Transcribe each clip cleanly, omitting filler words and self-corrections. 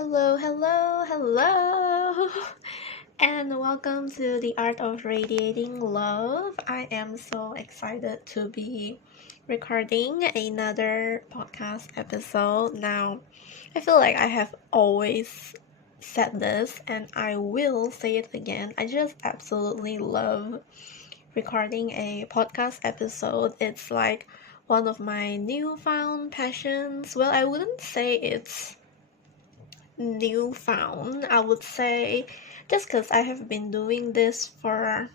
Hello, and welcome to the Art of Radiating Love. I am so excited to be recording another podcast episode. Now, I feel like I have always said this, and I will say it again. I just absolutely love recording a podcast episode. It's like one of my newfound passions. Well, I wouldn't say it's newfound, I would say, just because I have been doing this for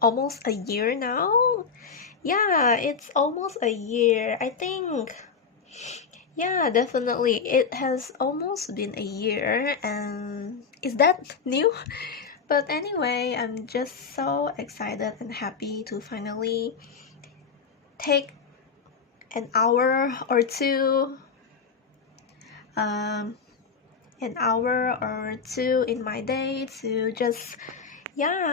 almost a year now. Yeah, it's almost a year. I think, yeah, definitely. It has almost been a year, and is that new? But anyway, I'm just so excited and happy to finally take an hour or two um, an hour or two in my day to just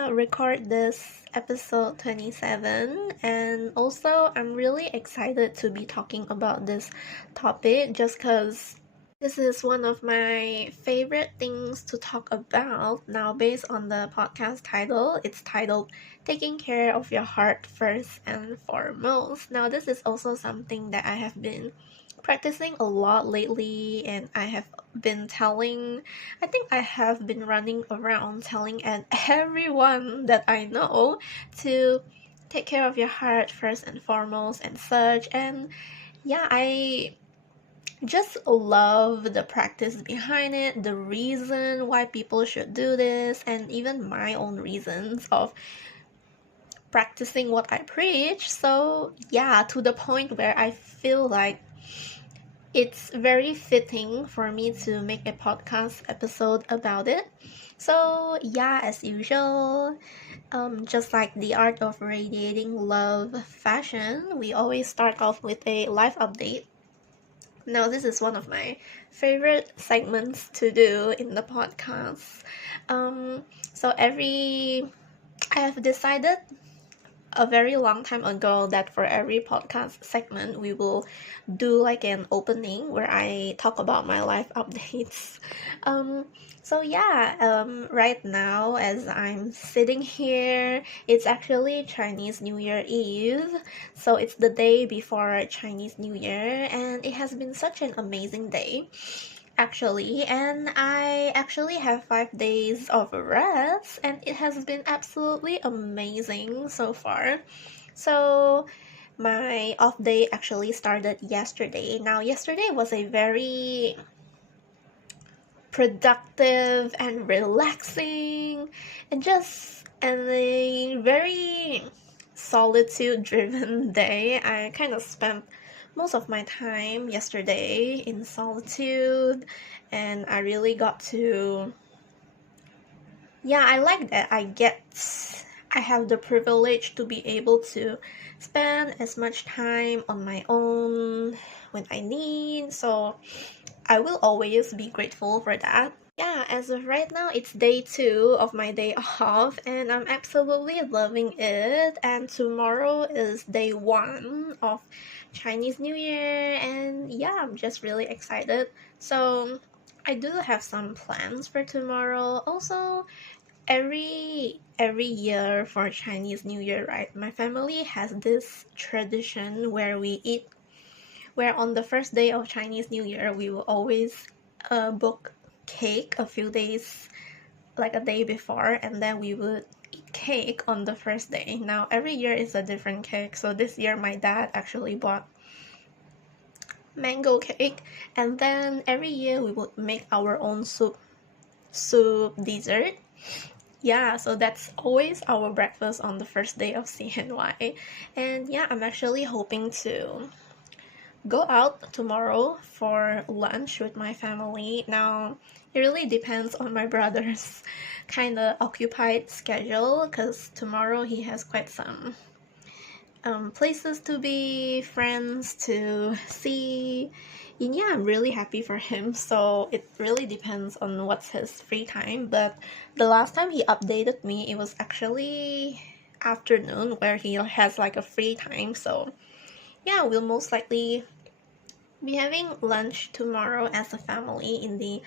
record this episode 27. And also I'm really excited to be talking about this topic just because this is one of my favorite things to talk about. Now, based on the podcast title, it's titled Taking Care of Your Heart First and Foremost. Now, this is also something that I have been practicing a lot lately, and I have been running around telling everyone that I know to take care of your heart first and foremost and such. And I just love the practice behind it, the reason why people should do this, and even my own reasons of practicing what I preach. So, to the point where I feel like it's very fitting for me to make a podcast episode about it. So, as usual, just like the Art of Radiating Love fashion, we always start off with a life update. Now, this is one of my favorite segments to do in the podcast. So I have decided a very long time ago that for every podcast segment, we will do like an opening where I talk about my life updates. Right now, as I'm sitting here, it's actually Chinese New Year Eve. So it's the day before Chinese New Year, and it has been such an amazing day, actually. And I actually have 5 days of rest, and it has been absolutely amazing so far. So my off day actually started yesterday. Now, yesterday was a very productive and relaxing and a very solitude driven day. I kind of spent most of my time yesterday in solitude, and I really got to I like that I have the privilege to be able to spend as much time on my own when I need. So I will always be grateful for that. As of right now, it's day 2 of my day off, and I'm absolutely loving it. And tomorrow is day 1 of Chinese New Year, and I'm just really excited. So I do have some plans for tomorrow. Also, every year for Chinese New Year, right? My family has this tradition where on the first day of Chinese New Year, we will always book cake a few days, like a day before, and then we would eat cake on the first day. Now, every year is a different cake. So this year, my dad actually bought mango cake, and then every year we would make our own soup dessert. So that's always our breakfast on the first day of CNY. And I'm actually hoping to go out tomorrow for lunch with my family. Now, it really depends on my brother's kind of occupied schedule, because tomorrow he has quite some places to be, friends to see. And I'm really happy for him. So it really depends on what's his free time. But the last time he updated me, it was actually afternoon where he has like a free time. So we'll most likely be having lunch tomorrow as a family in the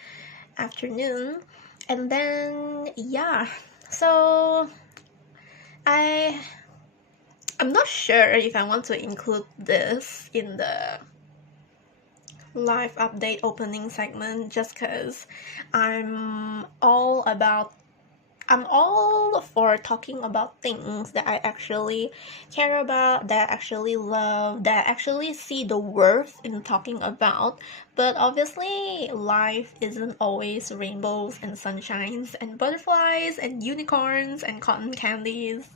afternoon. And then yeah, so I I'm not sure if I want to include this in the live update opening segment, just because I'm all about I'm all for talking about things that I actually care about, that I actually love, that I actually see the worth in talking about. But obviously, life isn't always rainbows and sunshines and butterflies and unicorns and cotton candies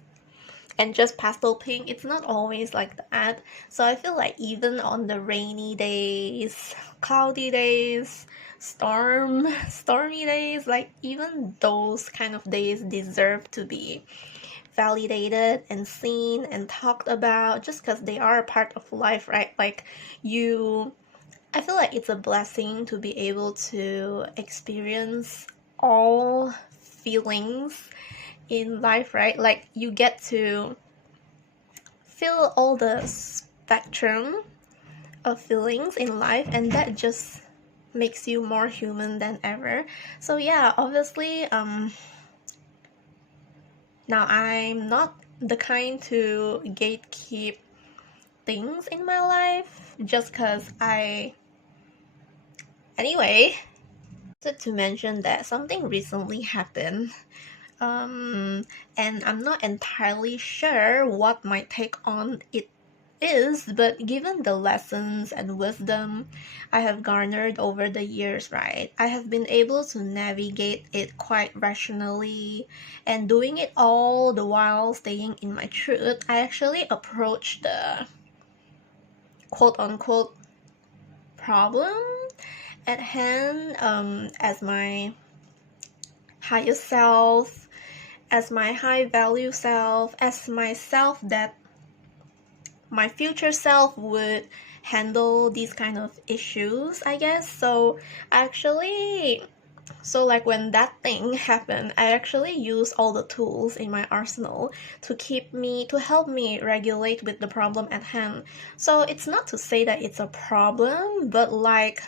and just pastel pink. It's not always like that. So I feel like even on the rainy days, cloudy days, stormy days, like even those kind of days deserve to be validated and seen and talked about, just because they are a part of life, right? Like you I feel like it's a blessing to be able to experience all feelings in life, right? Like you get to feel all the spectrum of feelings in life, and that just makes you more human than ever. So yeah, obviously, now I'm not the kind to gatekeep things in my life just because anyway, to mention that something recently happened, and I'm not entirely sure what my take on it is, but given the lessons and wisdom I have garnered over the years, right, I have been able to navigate it quite rationally, and doing it all the while staying in my truth. I actually approach the quote unquote problem at hand as my highest self, as my high value self, as myself that my future self would handle these kind of issues, I guess. Like when that thing happened, I actually use all the tools in my arsenal to help me regulate with the problem at hand. So it's not to say that it's a problem, but like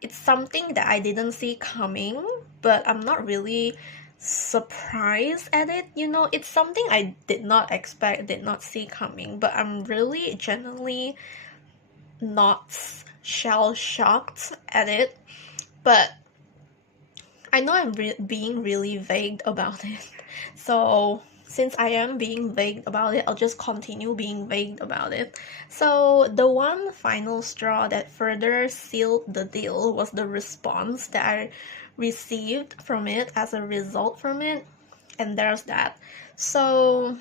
it's something that I didn't see coming, but I'm not really surprised at it. It's something I did not expect, did not see coming, but I'm really genuinely not shell shocked at it. But I know I'm being really vague about it. So since I am being vague about it, I'll just continue being vague about it. So the one final straw that further sealed the deal was the response that I received from it as a result from it. And there's that. So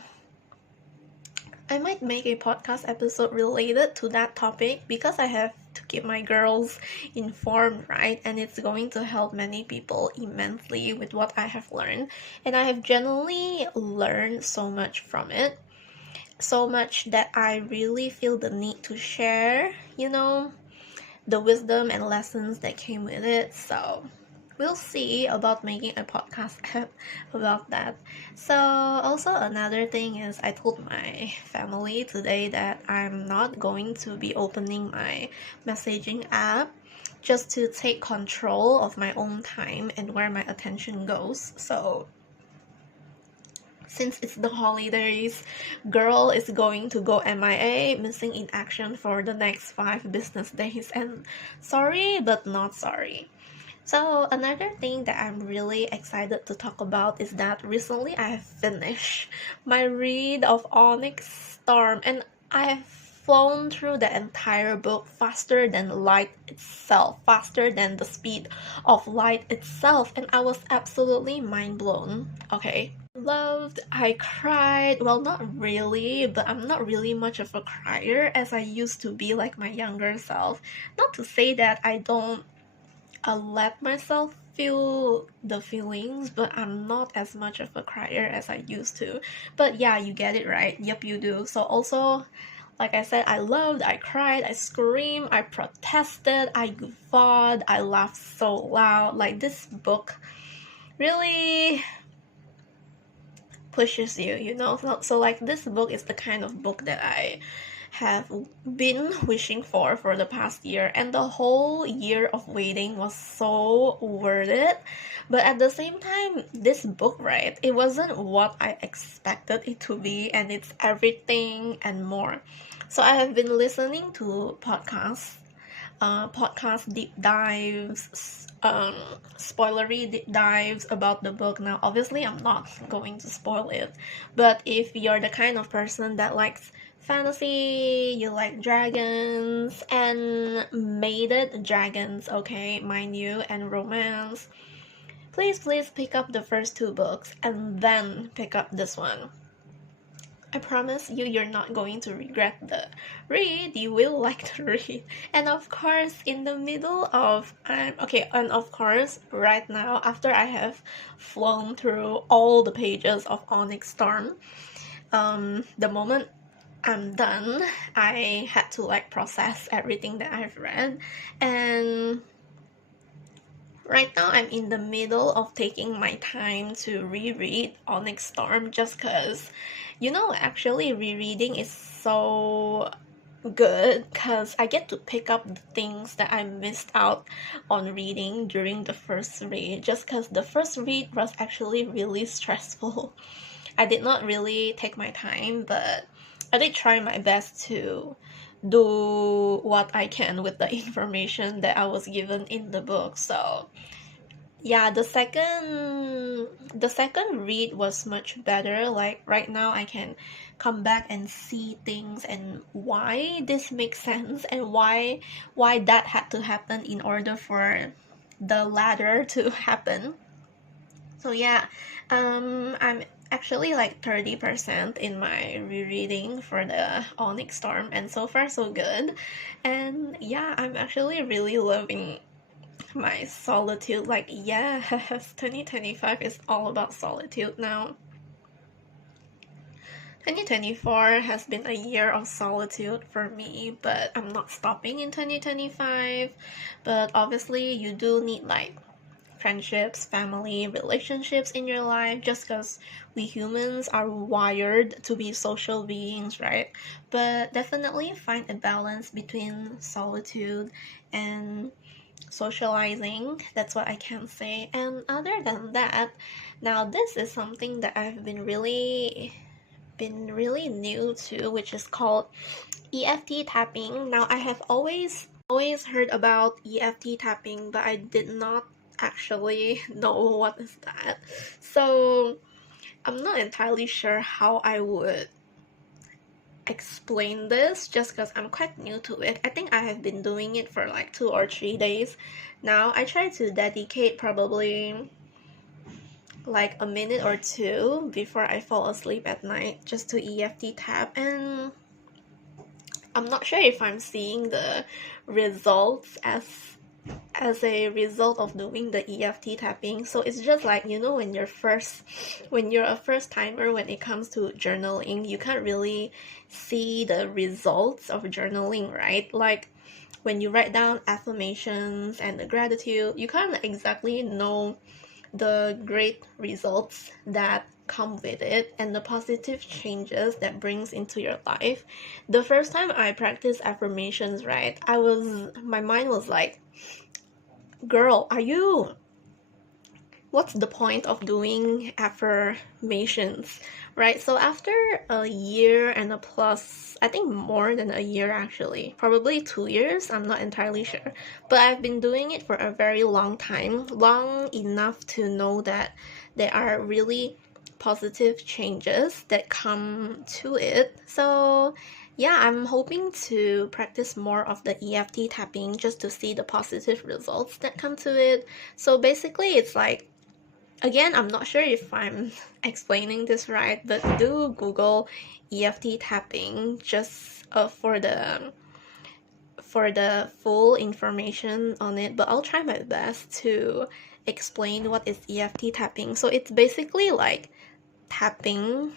I might make a podcast episode related to that topic because I have to keep my girls informed, right? And it's going to help many people immensely with what I have learned. And I have genuinely learned so much from it. So much that I really feel the need to share, the wisdom and lessons that came with it. So we'll see about making a podcast app about that. So also another thing is I told my family today that I'm not going to be opening my messaging app just to take control of my own time and where my attention goes. So since it's the holidays, girl is going to go MIA, missing in action for the next 5 business days, and sorry but not sorry. So another thing that I'm really excited to talk about is that recently I have finished my read of Onyx Storm, and I have flown through the entire book faster than light itself, faster than the speed of light itself, and I was absolutely mind blown. Okay. Loved, I cried. Well, not really, but I'm not really much of a crier as I used to be like my younger self. Not to say that I don't let myself feel the feelings, but I'm not as much of a crier as I used to. But yeah, you get it right. Yep, you do. So also, like I said, I loved, I cried, I screamed, I protested, I guffawed, I laughed so loud. Like this book really pushes you, So like this book is the kind of book that I have been wishing for the past year, and the whole year of waiting was so worth it. But at the same time, this book, right, it wasn't what I expected it to be, and it's everything and more. So I have been listening to podcast deep dives, spoilery deep dives about the book. Now, obviously, I'm not going to spoil it, but if you're the kind of person that likes fantasy, you like dragons and mated dragons, okay, mind you, and romance, please pick up the first two books and then pick up this one. I promise you, you're not going to regret the read. You will like the read. And of course, in the middle of and of course, right now, after I have flown through all the pages of Onyx Storm, the moment I'm done, I had to like process everything that I've read, and right now I'm in the middle of taking my time to reread Onyx Storm just because, actually rereading is so good because I get to pick up the things that I missed out on reading during the first read, just because the first read was actually really stressful. I did not really take my time, but I did try my best to do what I can with the information that I was given in the book. So yeah, the second read was much better. Like right now I can come back and see things and why this makes sense and why that had to happen in order for the latter to happen. So yeah, I'm actually like 30% in my rereading for the Onyx Storm, and so far so good. And yeah, I'm actually really loving my solitude. Like, yes, 2025 is all about solitude now. 2024 has been a year of solitude for me, but I'm not stopping in 2025. But obviously, you do need like friendships, family, relationships in your life just because we humans are wired to be social beings, right? But definitely find a balance between solitude and socializing. That's what I can say. And other than that, now this is something that I've been really new to, which is called EFT tapping. Now I have always heard about EFT tapping, but I did not actually know what is that. So I'm not entirely sure how I would explain this just because I'm quite new to it. I think I have been doing it for like 2 or 3 days now. I try to dedicate probably like a minute or two before I fall asleep at night just to EFT tap, and I'm not sure if I'm seeing the results as a result of doing the EFT tapping. So it's just like, when you're a first timer when it comes to journaling, you can't really see the results of journaling, right? Like when you write down affirmations and the gratitude, you can't exactly know the great results that come with it and the positive changes that brings into your life. The first time I practiced affirmations, right, my mind was like, girl, what's the point of doing affirmations, right? So after a year and a plus, I think more than a year actually, probably 2 years, I'm not entirely sure, but I've been doing it for a very long time, long enough to know that there are really positive changes that come to it. So yeah, I'm hoping to practice more of the EFT tapping just to see the positive results that come to it. So basically it's like, again, I'm not sure if I'm explaining this right, but do Google EFT tapping just for the full information on it. But I'll try my best to explain what is EFT tapping. So it's basically like tapping,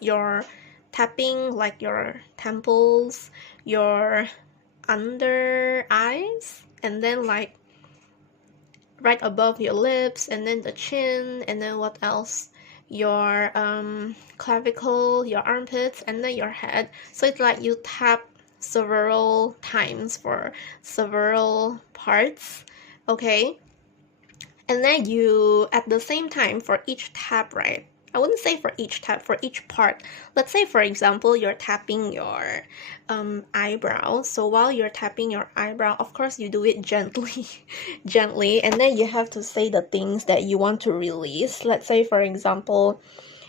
your tapping like your temples, your under eyes, and then like right above your lips, and then the chin, and then what else? your clavicle, your armpits, and then your head. So it's like you tap several times for several parts, okay? And then you, at the same time, for each tap, right? I wouldn't say for each tap, for each part. Let's say, for example, you're tapping your eyebrow. So while you're tapping your eyebrow, of course, you do it gently, gently, and then you have to say the things that you want to release. Let's say, for example,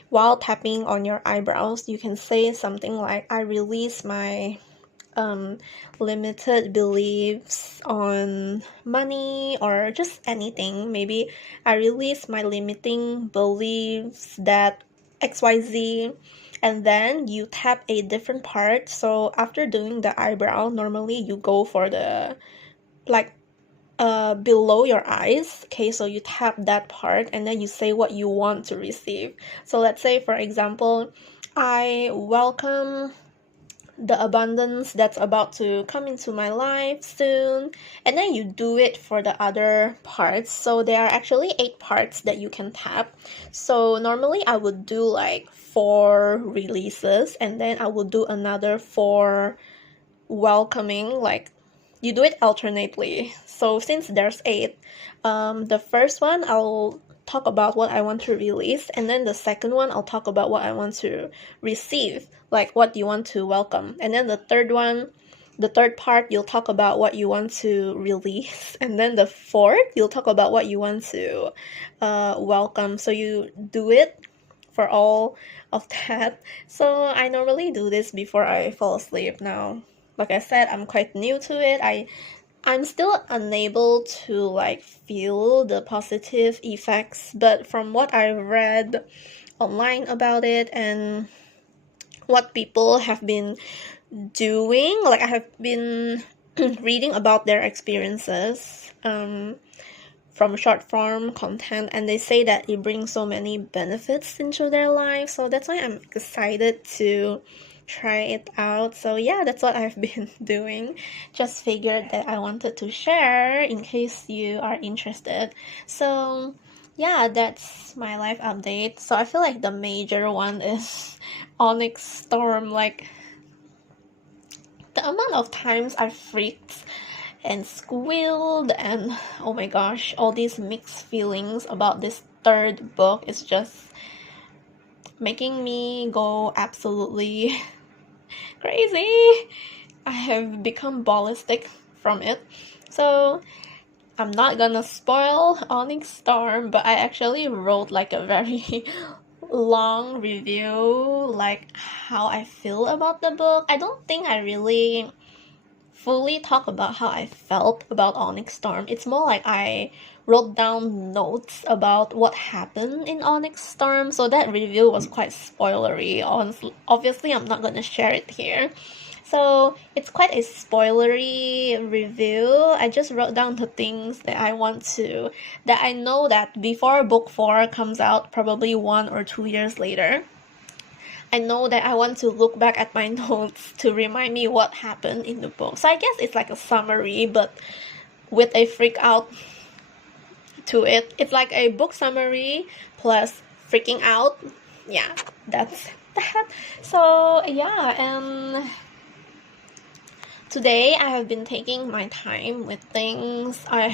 while tapping on your eyebrows, you can say something like, I release my limited beliefs on money, or just anything. Maybe I release my limiting beliefs that XYZ, and then you tap a different part. So after doing the eyebrow, normally you go for the like below your eyes, okay? So you tap that part and then you say what you want to receive. So let's say, for example, I welcome the abundance that's about to come into my life soon, and then you do it for the other parts. So there are actually 8 parts that you can tap. So normally I would do like 4 releases, and then I would do another 4 welcoming. Like, you do it alternately. So since there's 8, the first one I'll talk about what I want to release, and then the second one I'll talk about what I want to receive, like what you want to welcome, and then the third part you'll talk about what you want to release, and then the fourth you'll talk about what you want to welcome. So you do it for all of that. So I normally do this before I fall asleep. Now, like I said, I'm quite new to it. I'm still unable to like feel the positive effects, but from what I read online about it and what people have been doing, like I have been reading about their experiences from short form content, and they say that it brings so many benefits into their life. So that's why I'm excited to try it out. So yeah, that's what I've been doing. Just figured that I wanted to share in case you are interested. So yeah, that's my life update. So I feel like the major one is Onyx Storm. Like, the amount of times I freaked and squealed, and oh my gosh, all these mixed feelings about this third book is just making me go absolutely crazy. I have become ballistic from it. So I'm not gonna spoil Onyx Storm, but I actually wrote like a very long review, like how I feel about the book. I don't think I really fully talk about how I felt about Onyx Storm. It's more like I wrote down notes about what happened in Onyx Storm, so that review was quite spoilery. Obviously, I'm not gonna share it here. So it's quite a spoilery review. I just wrote down the things that I know that before book 4 comes out, probably 1 or 2 years later, I know that I want to look back at my notes to remind me what happened in the book. So I guess it's like a summary, but with a freak out to it. It's like a book summary plus freaking out. Yeah, that's that. So yeah, and today I have been taking my time with things. I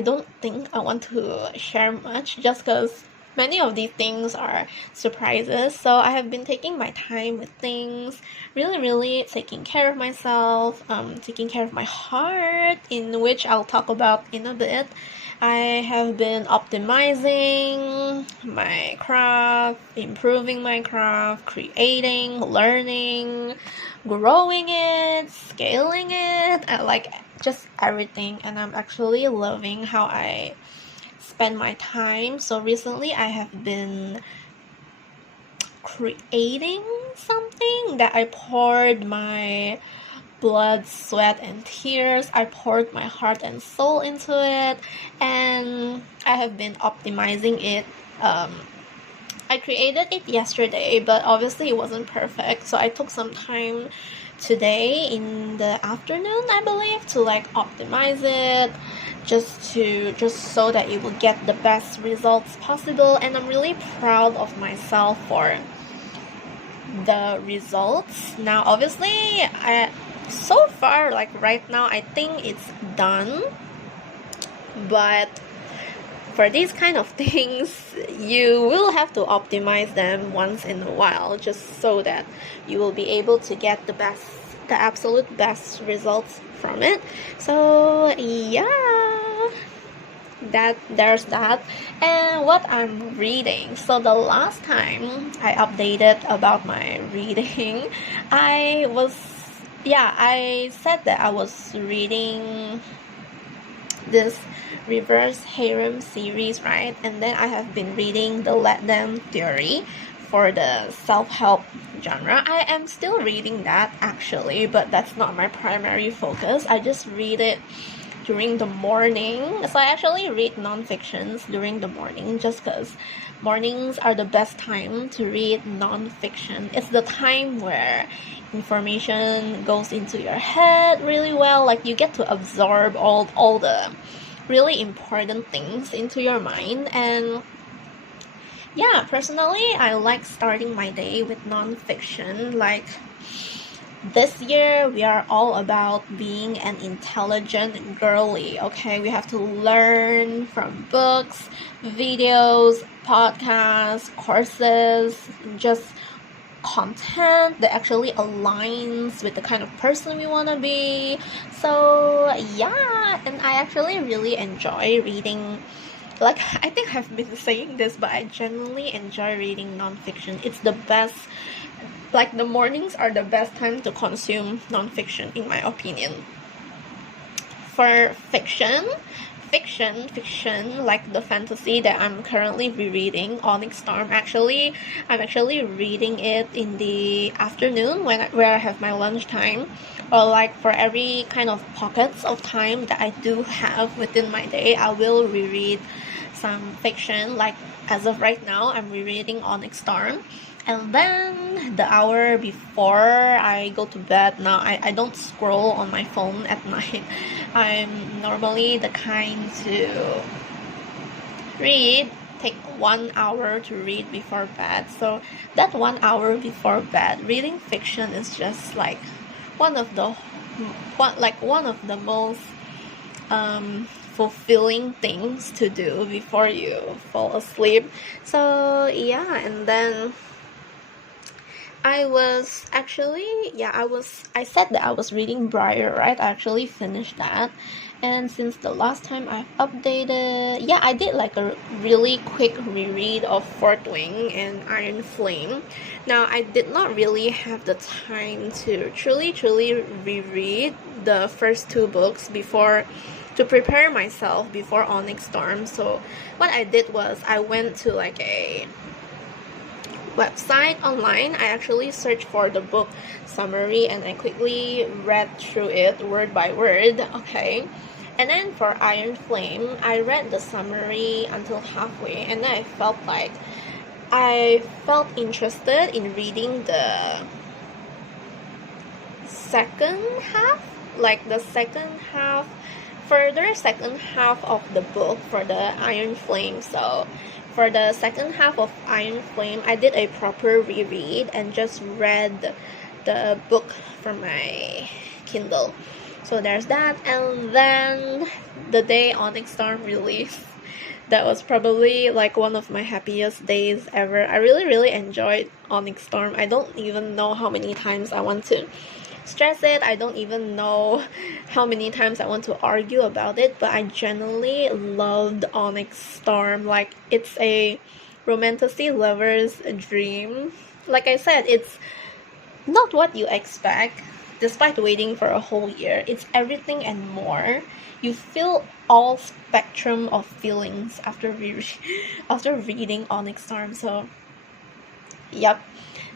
don't think I want to share much, just because many of these things are surprises. So I have been taking my time with things, really taking care of myself, taking care of my heart, in which I'll talk about in a bit. I have been optimizing my craft, improving my craft, creating, learning, growing it, scaling it, like just everything. And I'm actually loving how I spend my time. So recently I have been creating something that I poured my blood, sweat, and tears. I poured my heart and soul into it, and I have been optimizing it. I created it yesterday, but obviously it wasn't perfect, so I took some time today in the afternoon, I believe, to like optimize it just so that it will get the best results possible. And I'm really proud of myself for the results. Now obviously so far, like right now, I think it's done, but for these kind of things, you will have to optimize them once in a while, just so that you will be able to get the absolute best results from it. So yeah, there's that. And what I'm reading, so the last time I updated about my reading, I said that I was reading this reverse harem series, right? And then I have been reading the Let Them theory for the self-help genre. I am still reading that actually, but that's not my primary focus. I just read it during the morning. So I actually read non-fictions during the morning, just because mornings are the best time to read non-fiction. It's the time where information goes into your head really well. Like you get to absorb all the really important things into your mind. And yeah, personally, I like starting my day with non-fiction. Like this year, we are all about being an intelligent girly, okay? We have to learn from books, videos, podcasts, courses, just content that actually aligns with the kind of person we want to be. So yeah, and I actually really enjoy reading. Like, I think I've been saying this, but I genuinely enjoy reading non-fiction. It's the best. Like, the mornings are the best time to consume non-fiction, in my opinion. For fiction, like the fantasy that I'm currently rereading, Onyx Storm, I'm actually reading it in the afternoon where I have my lunch time, or like for every kind of pockets of time that I do have within my day, I will reread some fiction. Like as of right now, I'm rereading Onyx Storm. And then the hour before I go to bed, now I don't scroll on my phone at night. I'm normally the kind to take 1 hour to read before bed. So that 1 hour before bed, reading fiction is just like one of the most fulfilling things to do before you fall asleep. So yeah, and then I said that I was reading Briar, right? I actually finished that. And since the last time I've updated, I did like a really quick reread of Fourth Wing and Iron Flame. Now, I did not really have the time to truly reread the first two books to prepare myself before Onyx Storm. So what I did was I went to like a website online. I actually searched for the book summary and I quickly read through it word by word, okay? And then for Iron Flame, I read the summary until halfway, and then I felt interested in reading the second half, further second half of the book for the Iron Flame. So for the second half of Iron Flame, I did a proper reread and just read the book from my Kindle. So there's that. And then the day Onyx Storm released, that was probably like one of my happiest days ever. I really enjoyed Onyx Storm. I don't even know how many times I want to stress it. I don't even know how many times I want to argue about it, but I genuinely loved Onyx Storm. Like, it's a romantasy lover's dream. Like I said, it's not what you expect despite waiting for a whole year. It's everything and more. You feel all spectrum of feelings after reading Onyx Storm. So yep,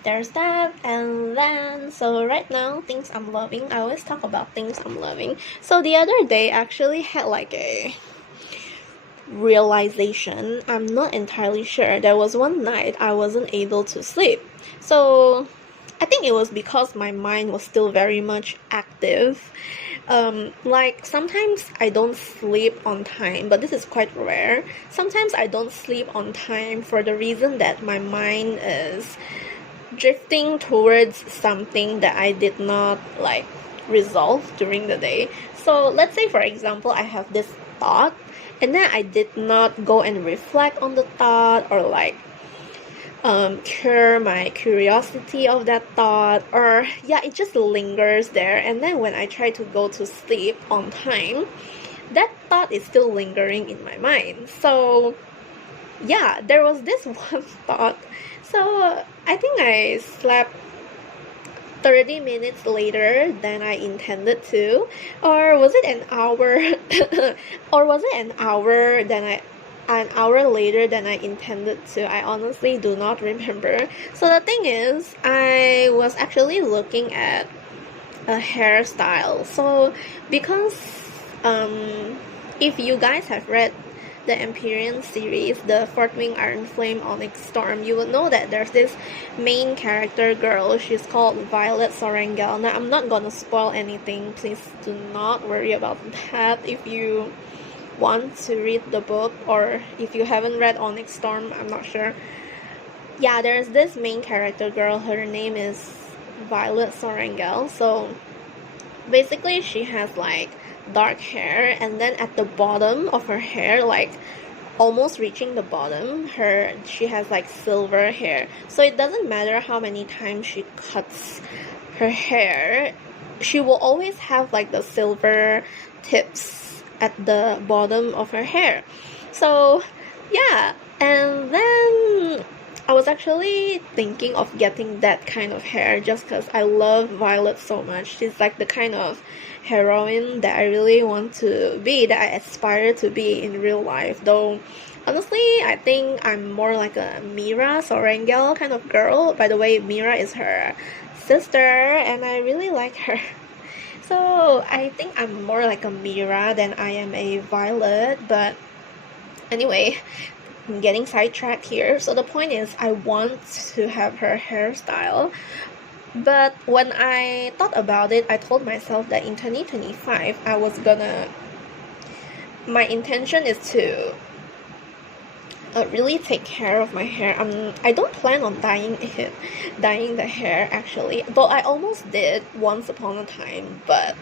there's that. And then, so right now, things I'm loving. I always talk about things I'm loving. So the other day, I actually had like a realization. I'm not entirely sure. There was one night I wasn't able to sleep. So I think it was because my mind was still very much active Like sometimes I don't sleep on time, but this is quite rare. Sometimes I don't sleep on time for the reason that my mind is drifting towards something that I did not like resolve during the day. So let's say for example I have this thought and then I did not go and reflect on the thought or like cure my curiosity of that thought, or yeah, it just lingers there, and then when I try to go to sleep on time, that thought is still lingering in my mind. So yeah, there was this one thought. So I think I slept 30 minutes later than I intended to, or was it an hour or was it an hour later than I intended to? I honestly do not remember. So the thing is, I was actually looking at a hairstyle. So because if you guys have read the Empyrean series, the Fourth Wing Iron Flame Onyx Storm, you will know that there's this main character girl. She's called Violet Sorengel. Now, I'm not gonna spoil anything. Please do not worry about that if you want to read the book, or if you haven't read Onyx Storm, I'm not sure. Yeah, there's this main character girl. Her name is Violet Sorengel. So basically, she has like dark hair, and then at the bottom of her hair, like almost reaching the bottom, she has like silver hair. So it doesn't matter how many times she cuts her hair, she will always have like the silver tips at the bottom of her hair. So yeah, and then I was actually thinking of getting that kind of hair just because I love Violet so much. She's like the kind of heroine that I really want to be, that I aspire to be in real life. Though honestly, I think I'm more like a Mira Sorengel kind of girl. By the way, Mira is her sister and I really like her. So I think I'm more like a Mira than I am a Violet. But anyway, I'm getting sidetracked here. So the point is, I want to have her hairstyle. But when I thought about it, I told myself that in 2025, my intention is to really take care of my hair. I don't plan on dyeing the hair actually, though I almost did once upon a time, but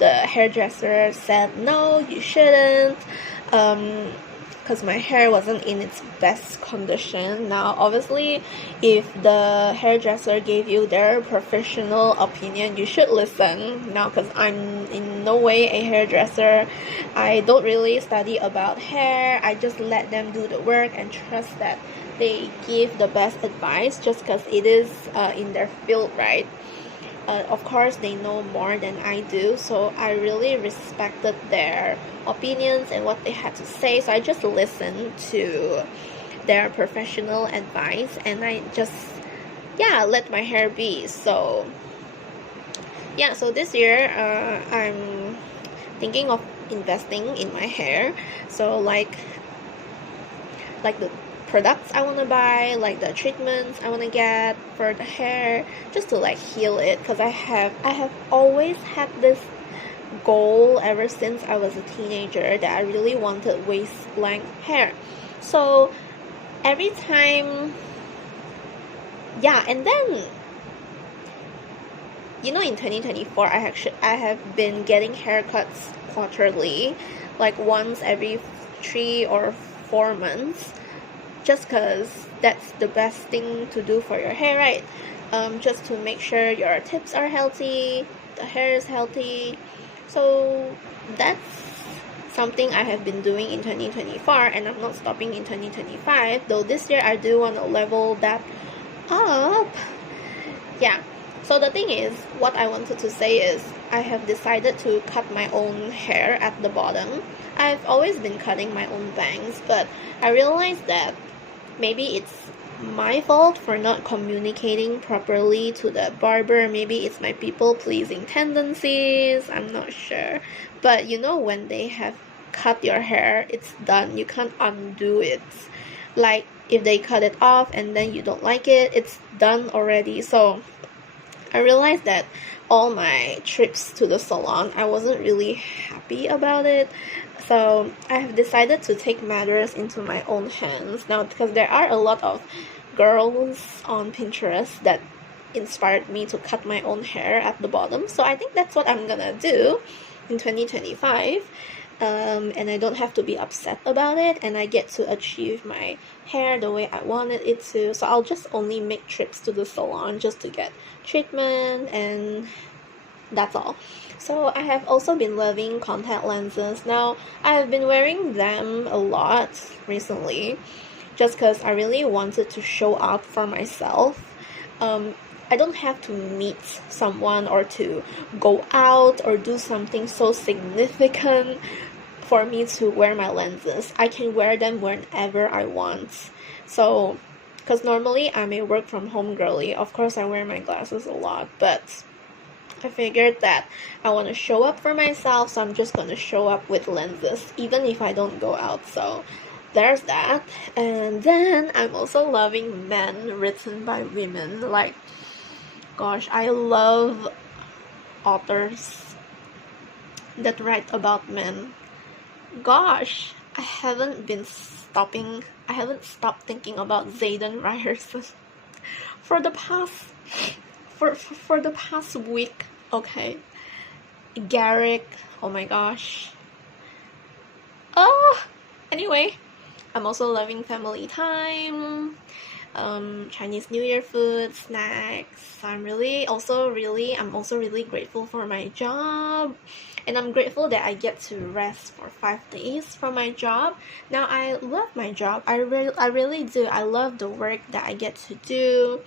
the hairdresser said no, you shouldn't, because my hair wasn't in its best condition. Now obviously, if the hairdresser gave you their professional opinion, you should listen. Now, because I'm in no way a hairdresser, I don't really study about hair. I just let them do the work and trust that they give the best advice just because it is in their field, right? Of course, they know more than I do, so I really respected their opinions and what they had to say. So I just listened to their professional advice and I just, let my hair be. So so this year I'm thinking of investing in my hair. So like the products I want to buy, like the treatments I want to get for the hair, just to like heal it, because I have always had this goal ever since I was a teenager that I really wanted waist length hair. So every time, and then in 2024 I have been getting haircuts quarterly, like once every 3 or 4 months, just because that's the best thing to do for your hair, right? Just to make sure your tips are healthy, the hair is healthy. So that's something I have been doing in 2024, and I'm not stopping in 2025, though this year I do want to level that up. So the thing is, what I wanted to say is, I have decided to cut my own hair at the bottom. I've always been cutting my own bangs, but I realized that maybe it's my fault for not communicating properly to the barber. Maybe it's my people-pleasing tendencies, I'm not sure. But when they have cut your hair, it's done. You can't undo it. Like, if they cut it off and then you don't like it, it's done already. So I realized that all my trips to the salon, I wasn't really happy about it. So I have decided to take matters into my own hands now, because there are a lot of girls on Pinterest that inspired me to cut my own hair at the bottom. So I think that's what I'm gonna do in 2025. And I don't have to be upset about it, and I get to achieve my hair the way I wanted it to. So I'll just only make trips to the salon just to get treatment, and that's all. So I have also been loving contact lenses. Now I have been wearing them a lot recently just because I really wanted to show up for myself. I don't have to meet someone or to go out or do something so significant for me to wear my lenses. I can wear them whenever I want. So, because normally I'm a work from home girly, of course I wear my glasses a lot, but I figured that I want to show up for myself, so I'm just going to show up with lenses, even if I don't go out. So, there's that. And then I'm also loving Men written by women. Like, gosh, I love authors that write about men. Gosh, I haven't stopped thinking about Zayden Ryerson for the past for the past week. Okay, Garrick, oh my gosh. Anyway, I'm also loving family time, Chinese New Year food, snacks. I'm also really grateful for my job, and I'm grateful that I get to rest for 5 days from my job. Now I love my job. I really do. I love the work that I get to do,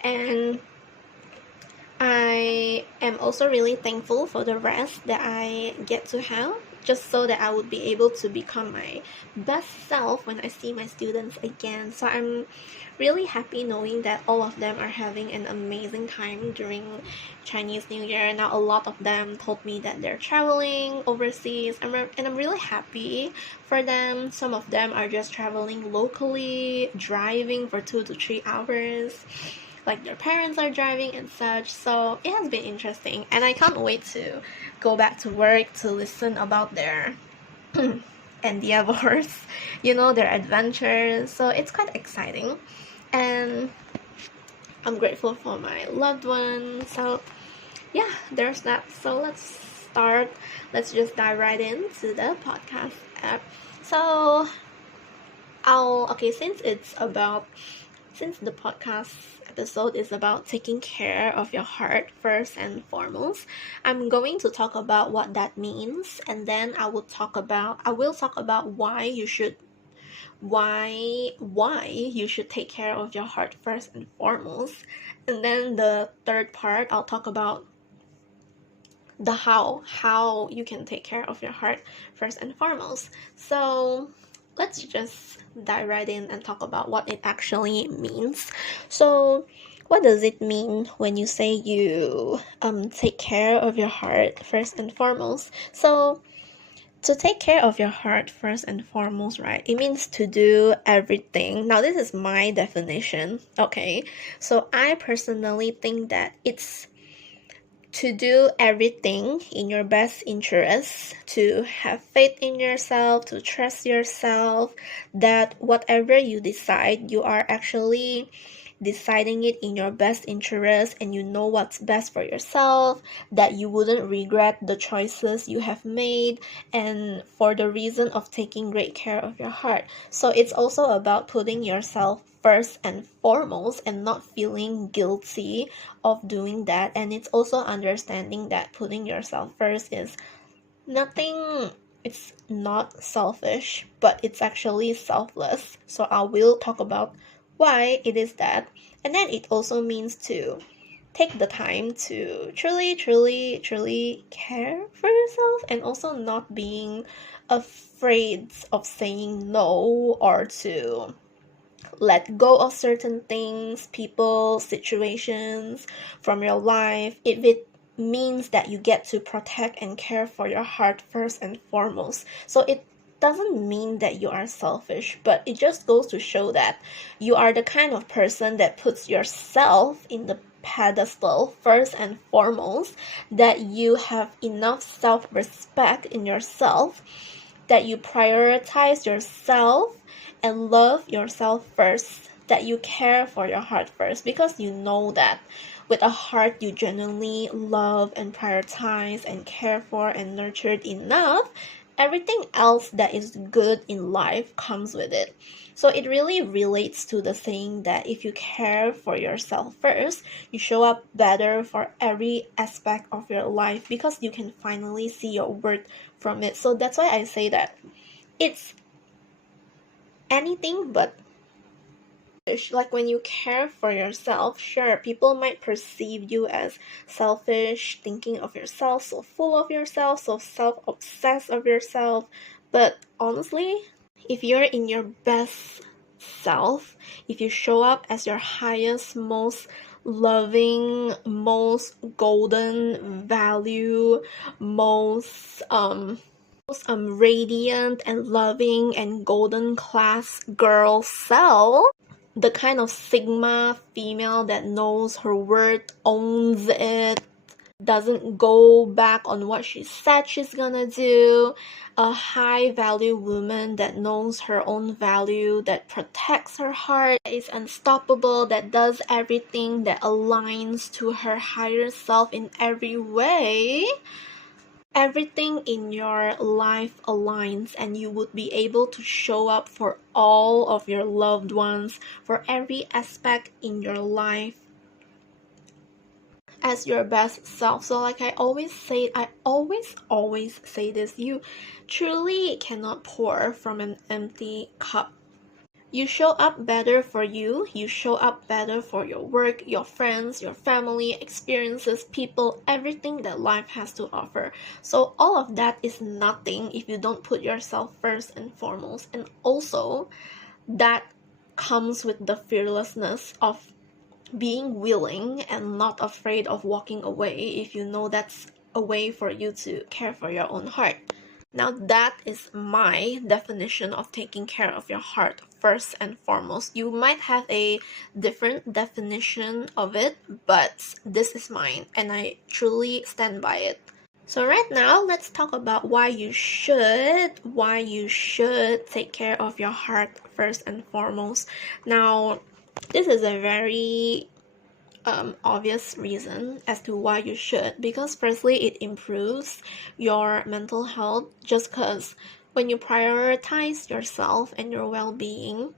and I am also really thankful for the rest that I get to have, just so that I would be able to become my best self when I see my students again. So I'm really happy knowing that all of them are having an amazing time during Chinese New Year. Now a lot of them told me that they're traveling overseas, and I'm really happy for them. Some of them are just traveling locally, driving for 2 to 3 hours, like their parents are driving and such. So it has been interesting, and I can't wait to go back to work to listen about their endeavors, their adventures. So it's quite exciting, and I'm grateful for my loved ones. So yeah, there's that. So let's just dive right into the podcast app. So since the podcast episode is about taking care of your heart first and foremost, I'm going to talk about what that means, and then I will talk about why you should take care of your heart first and foremost. And then the third part, I'll talk about the how you can take care of your heart first and foremost. So let's just dive right in and talk about what it actually means. So what does it mean when you say you take care of your heart first and foremost? So to take care of your heart first and foremost, right, it means to do everything. Now this is my definition, okay? So I personally think that it's to do everything in your best interest, to have faith in yourself, to trust yourself, that whatever you decide, you are actually deciding it in your best interest, and you know what's best for yourself, that you wouldn't regret the choices you have made, and for the reason of taking great care of your heart. So it's also about putting yourself first and foremost and not feeling guilty of doing that. And it's also understanding that putting yourself first is it's not selfish, but it's actually selfless. So I will talk about why it is that. And then it also means to take the time to truly care for yourself, and also not being afraid of saying no, or to let go of certain things, people, situations from your life, if it means that you get to protect and care for your heart first and foremost. So it doesn't mean that you are selfish, but it just goes to show that you are the kind of person that puts yourself in the pedestal first and foremost, that you have enough self-respect in yourself, that you prioritize yourself and love yourself first, that you care for your heart first, because you know that with a heart you genuinely love and prioritize and care for and nurtured enough, everything else that is good in life comes with it. So it really relates to the saying that if you care for yourself first, you show up better for every aspect of your life because you can finally see your worth from it. So that's why I say that it's anything but selfish. Like when you care for yourself, sure, people might perceive you as selfish, thinking of yourself, so full of yourself, so self-obsessed of yourself. But honestly, if you're in your best self, if you show up as your highest, most loving, most golden value, most radiant and loving and golden class girl self, the kind of sigma female that knows her worth, owns it, doesn't go back on what she said she's gonna do, a high value woman that knows her own value, that protects her heart, is unstoppable, that does everything that aligns to her higher self in every way. Everything in your life aligns, and you would be able to show up for all of your loved ones, for every aspect in your life as your best self. So like I always say this, you truly cannot pour from an empty cup. You show up better for you show up better for your work, your friends, your family, experiences, people, everything that life has to offer. So all of that is nothing if you don't put yourself first and foremost. And also, that comes with the fearlessness of being willing and not afraid of walking away if you know that's a way for you to care for your own heart. Now that is my definition of taking care of your heart first and foremost. You might have a different definition of it, but this is mine and I truly stand by it. So right now, let's talk about why you should take care of your heart first and foremost. Now, this is a very obvious reason as to why you should, because firstly it improves your mental health, just because when you prioritize yourself and your well-being,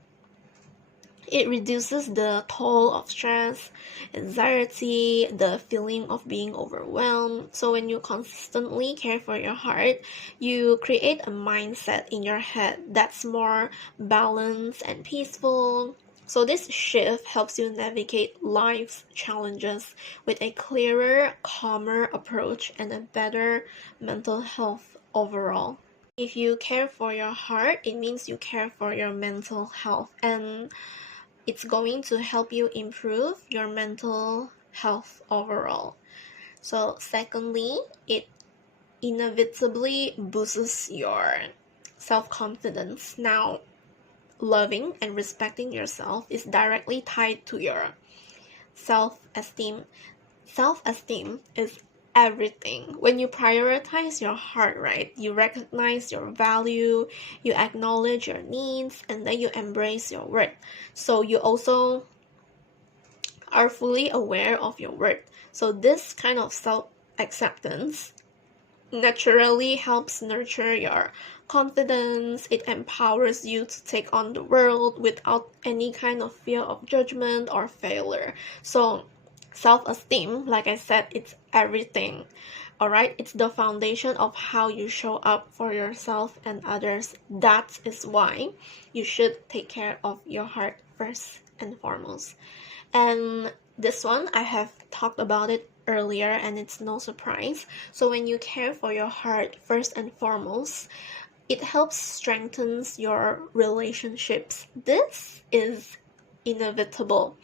it reduces the toll of stress, anxiety, the feeling of being overwhelmed. So when you consistently care for your heart, you create a mindset in your head that's more balanced and peaceful. So this shift helps you navigate life's challenges with a clearer, calmer approach and a better mental health overall. If you care for your heart, it means you care for your mental health, and it's going to help you improve your mental health overall. So secondly, it inevitably boosts your self-confidence. Now, loving and respecting yourself is directly tied to your self-esteem. Self-esteem is everything. When you prioritize your heart, right, you recognize your value, you acknowledge your needs, and then you embrace your worth. So you also are fully aware of your worth. So this kind of self-acceptance naturally helps nurture your confidence. It empowers you to take on the world without any kind of fear of judgment or failure. So self-esteem, like I said, it's everything. Alright, it's the foundation of how you show up for yourself and others. That is why you should take care of your heart first and foremost. And this one, I have talked about it earlier and it's no surprise. So when you care for your heart first and foremost, it helps strengthens your relationships. This is inevitable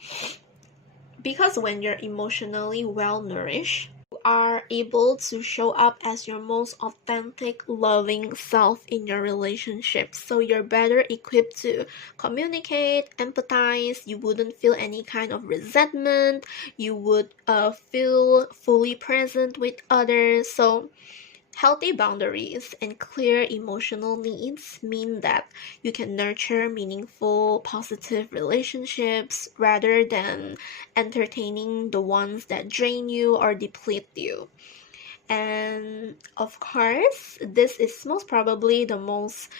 because when you're emotionally well nourished, you are able to show up as your most authentic, loving self in your relationships. So you're better equipped to communicate, empathize. You wouldn't feel any kind of resentment. You would feel fully present with others. So healthy boundaries and clear emotional needs mean that you can nurture meaningful, positive relationships rather than entertaining the ones that drain you or deplete you. And of course, this is most probably the most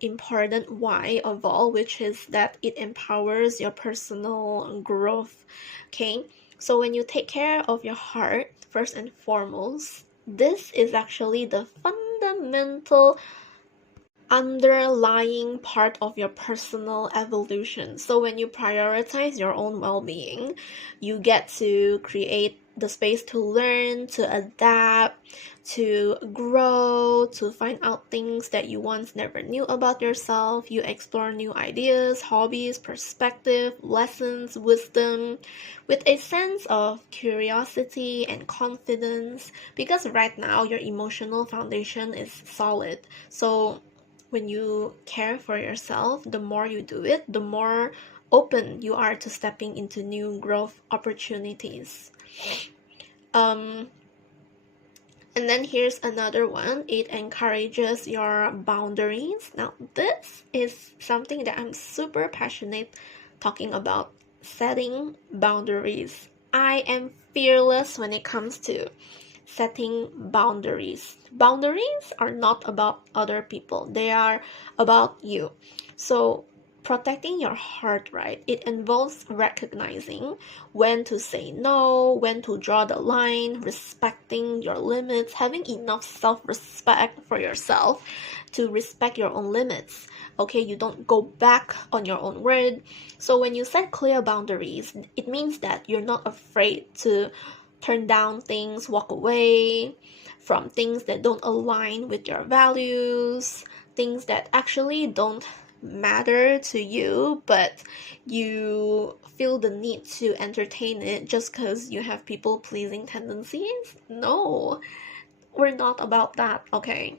important why of all, which is that it empowers your personal growth. Okay, so when you take care of your heart, first and foremost, this is actually the fundamental underlying part of your personal evolution. So when you prioritize your own well-being, you get to create the space to learn, to adapt, to grow, to find out things that you once never knew about yourself. You explore new ideas, hobbies, perspective, lessons, wisdom with a sense of curiosity and confidence, because right now your emotional foundation is solid. So when you care for yourself, the more you do it, the more open you are to stepping into new growth opportunities. And then here's another one. It encourages your boundaries. Now, this is something that I'm super passionate talking about, setting boundaries. I am fearless when it comes to setting boundaries. Boundaries are not about other people, they are about you. So protecting your heart, right, it involves recognizing when to say no, when to draw the line, respecting your limits, having enough self-respect for yourself to respect your own limits. Okay, you don't go back on your own word. So when you set clear boundaries, it means that you're not afraid to turn down things, walk away from things that don't align with your values, things that actually don't matter to you, but you feel the need to entertain it just because you have people pleasing tendencies. No, we're not about that, okay?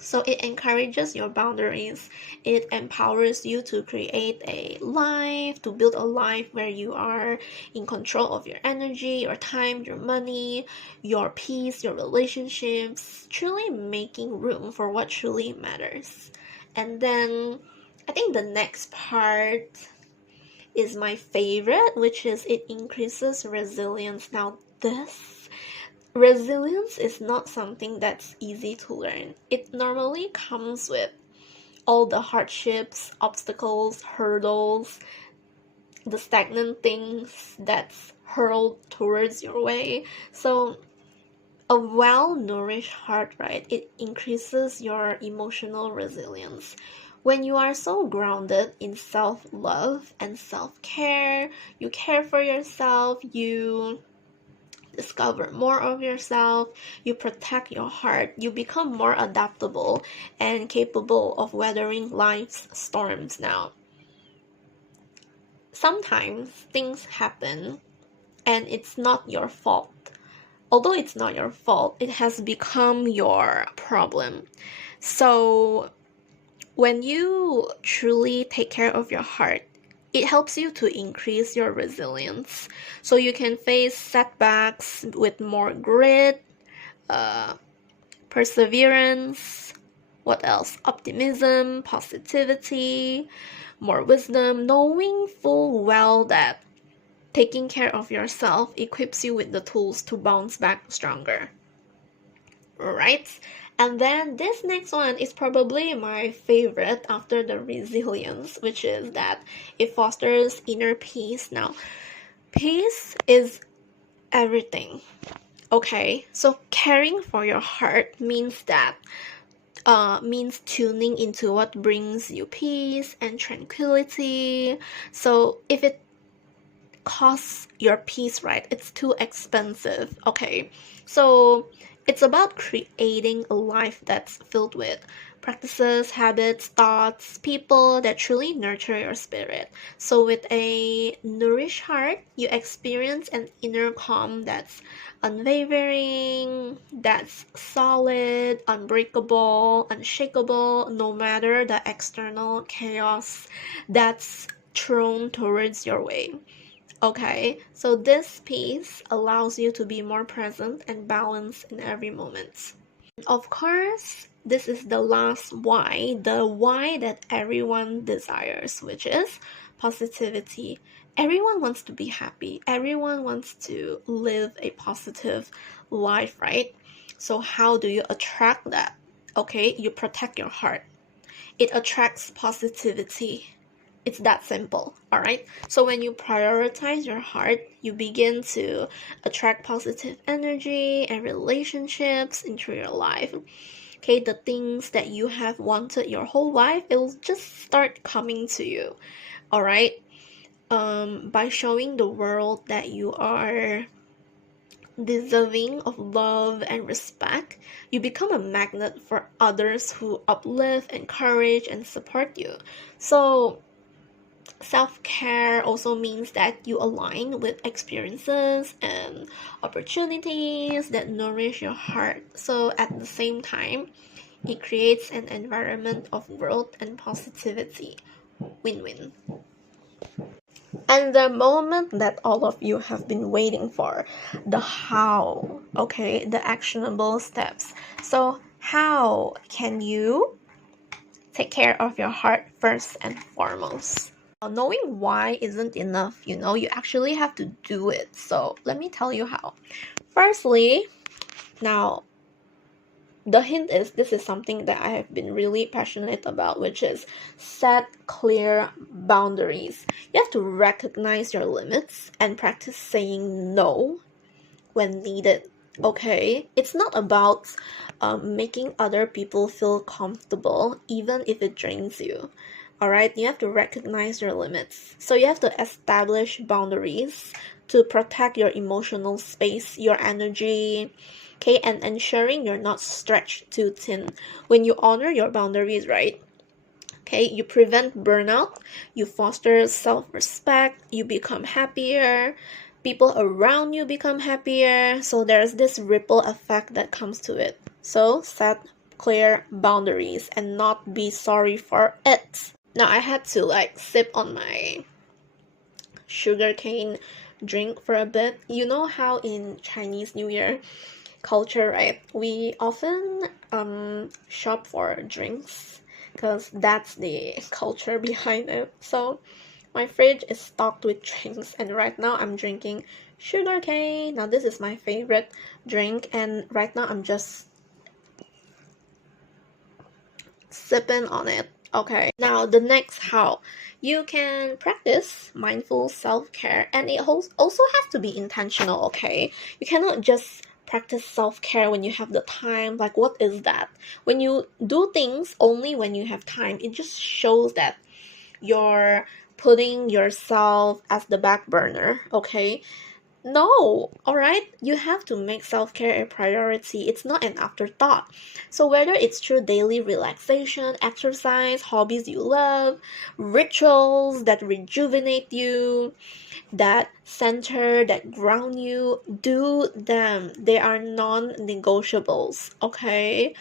So it encourages your boundaries. It empowers you to create a life, to build a life where you are in control of your energy, your time, your money, your peace, your relationships, truly making room for what truly matters. And then I think the next part is my favorite, which is it increases resilience. Now, this resilience is not something that's easy to learn. It normally comes with all the hardships, obstacles, hurdles, the stagnant things that's hurled towards your way. So a well-nourished heart, right, it increases your emotional resilience. When you are so grounded in self-love and self-care, you care for yourself, you discover more of yourself, you protect your heart, you become more adaptable and capable of weathering life's storms. Now, sometimes things happen and it's not your fault. Although it's not your fault, it has become your problem. So, when you truly take care of your heart, it helps you to increase your resilience. So you can face setbacks with more grit, perseverance, what else? Optimism, positivity, more wisdom, knowing full well that taking care of yourself equips you with the tools to bounce back stronger. Right? And then this next one is probably my favorite after the resilience, which is that it fosters inner peace. Now, peace is everything. Okay, so caring for your heart means that means tuning into what brings you peace and tranquility. So if it costs your peace, right, it's too expensive. Okay, so it's about creating a life that's filled with practices, habits, thoughts, people that truly nurture your spirit. So, with a nourished heart, you experience an inner calm that's unwavering, that's solid, unbreakable, unshakable, no matter the external chaos that's thrown towards your way. Okay, so this peace allows you to be more present and balanced in every moment. Of course, this is the last why, the why that everyone desires, which is positivity. Everyone wants to be happy. Everyone wants to live a positive life, right? So how do you attract that? Okay, you protect your heart. It attracts positivity. It's that simple, all right? So when you prioritize your heart, you begin to attract positive energy and relationships into your life. Okay, the things that you have wanted your whole life, it will just start coming to you, all right? By showing the world that you are deserving of love and respect, you become a magnet for others who uplift, encourage, and support you. So self-care also means that you align with experiences and opportunities that nourish your heart. So at the same time, it creates an environment of growth and positivity. Win-win. And the moment that all of you have been waiting for, the how, okay, the actionable steps. So how can you take care of your heart first and foremost? Knowing why isn't enough, you actually have to do it. So let me tell you how. Firstly, now the hint is this is something that I have been really passionate about, which is set clear boundaries. You have to recognize your limits and practice saying no when needed. Okay, it's not about making other people feel comfortable, even if it drains you. All right, you have to recognize your limits. So you have to establish boundaries to protect your emotional space, your energy, okay, and ensuring you're not stretched too thin. When you honor your boundaries, right? Okay, you prevent burnout, you foster self-respect, you become happier, people around you become happier. So there's this ripple effect that comes to it. So set clear boundaries and not be sorry for it. Now I had to sip on my sugarcane drink for a bit. You know how in Chinese New Year culture, right, we often shop for drinks because that's the culture behind it. So my fridge is stocked with drinks, and right now I'm drinking sugarcane. Now this is my favorite drink, and right now I'm just sipping on it. Okay, now the next how. You can practice mindful self-care, and it also has to be intentional, okay? You cannot just practice self-care when you have the time. Like, what is that? When you do things only when you have time, it just shows that you're putting yourself as the back burner, okay? No, all right? You have to make self-care a priority. It's not an afterthought. So whether it's through daily relaxation, exercise, hobbies you love, rituals that rejuvenate you, that center, that ground you, do them. They are non-negotiables, okay?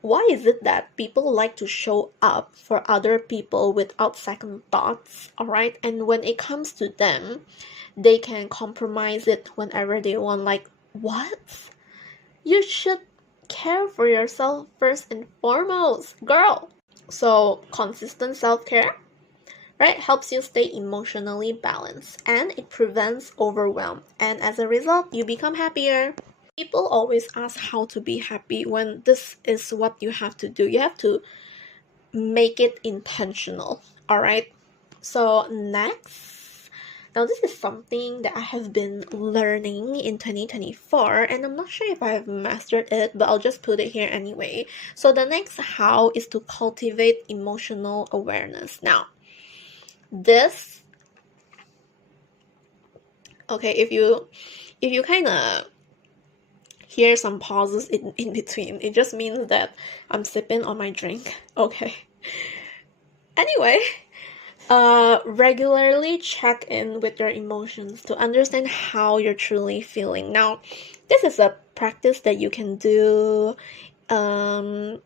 Why is it that people like to show up for other people without second thoughts, all right? And when it comes to them, they can compromise it whenever they want. Like, what? You should care for yourself first and foremost, girl. So, consistent self care, right, helps you stay emotionally balanced and it prevents overwhelm. And as a result, you become happier. People always ask how to be happy when this is what you have to do. You have to make it intentional, all right? So, next, now this is something that I have been learning in 2024, and I'm not sure if I have mastered it, but I'll just put it here anyway. So, the next how is to cultivate emotional awareness. Now, this, okay, if you kind of hear some pauses in between. It just means that I'm sipping on my drink. Okay. Anyway, regularly check in with your emotions to understand how you're truly feeling. Now, this is a practice that you can do in